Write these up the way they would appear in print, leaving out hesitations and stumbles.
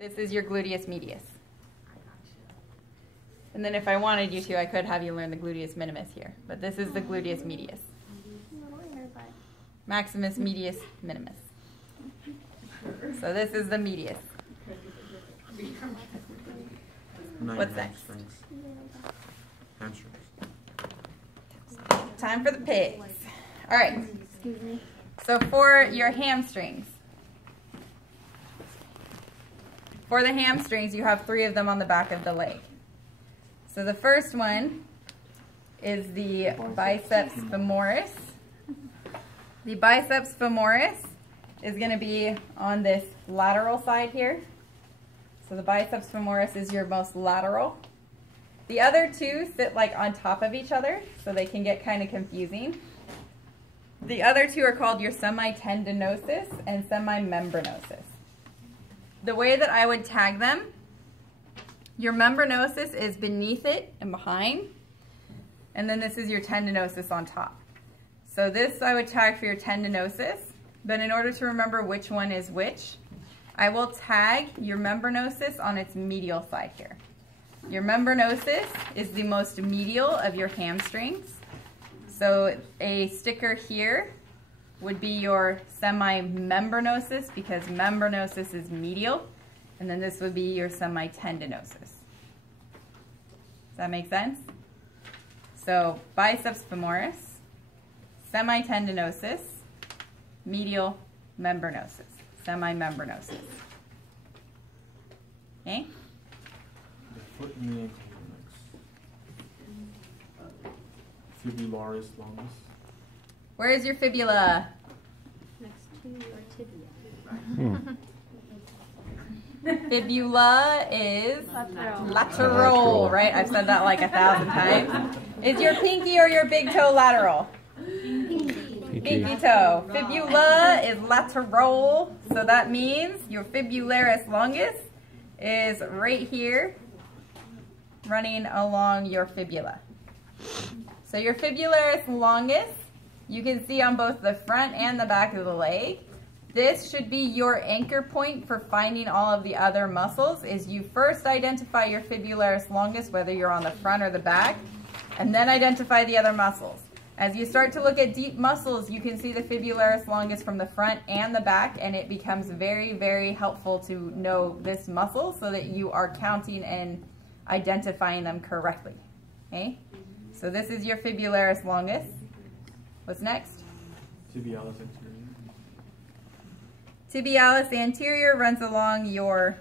This is your gluteus medius. And then if I wanted you to, I could have you learn the gluteus minimus here. But this is the gluteus medius. Maximus medius minimus. So this is the medius. What's next? Hamstrings. Time for the pigs. All right. Excuse me. So for your hamstrings. For the hamstrings, you have 3 of them on the back of the leg. So the first one is the biceps femoris. The biceps femoris is going to be on this lateral side here. So the biceps femoris is your most lateral. The other 2 sit like on top of each other, so they can get kind of confusing. The other 2 are called your semitendinosus and semimembranosus. The way that I would tag them, your membranosus is beneath it and behind, and then this is your tendinosus on top. So this I would tag for your tendinosus, but in order to remember which one is which, I will tag your membranosus on its medial side here. Your membranosus is the most medial of your hamstrings. So a sticker here would be your semimembranosus because membranosus is medial, and then this would be your semitendinosus. Does that make sense? So biceps femoris, semitendinosus, medial membranosus, semimembranosus. Okay? The foot and the ankle next. Fibularis longus. Where is your fibula? Next to your tibia. Fibula is Lateral. lateral, right? I've said that like 1,000 times. Is your pinky or your big toe lateral? Pinky toe. Fibula is lateral, so that means your fibularis longus is right here, running along your fibula. So your fibularis longus, you can see on both the front and the back of the leg. This should be your anchor point for finding all of the other muscles, is you first identify your fibularis longus, whether you're on the front or the back, and then identify the other muscles. As you start to look at deep muscles, you can see the fibularis longus from the front and the back, and it becomes very, very helpful to know this muscle so that you are counting and identifying them correctly. Okay? So this is your fibularis longus. What's next? Tibialis anterior. Tibialis anterior runs along your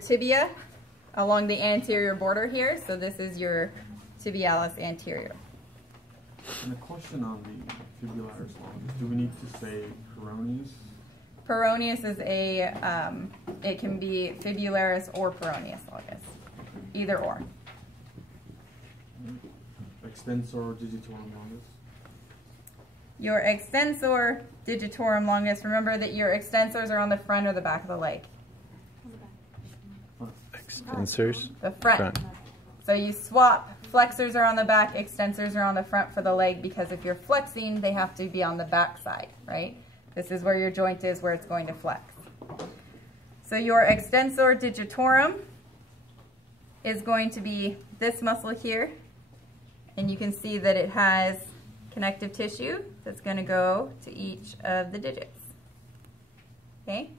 tibia, along the anterior border here. So this is your tibialis anterior. And a question on the fibularis longus. Do we need to say peroneus? Peroneus is a, it can be fibularis or peroneus longus, either or. Extensor digitorum longus. Your extensor digitorum longus, remember that your extensors are on the front or the back of the leg? Extensors. The front. So you swap, flexors are on the back, extensors are on the front for the leg, because if you're flexing, they have to be on the back side, right? This is where your joint is, where it's going to flex. So your extensor digitorum is going to be this muscle here, and you can see that it has connective tissue that's going to go to each of the digits. Okay?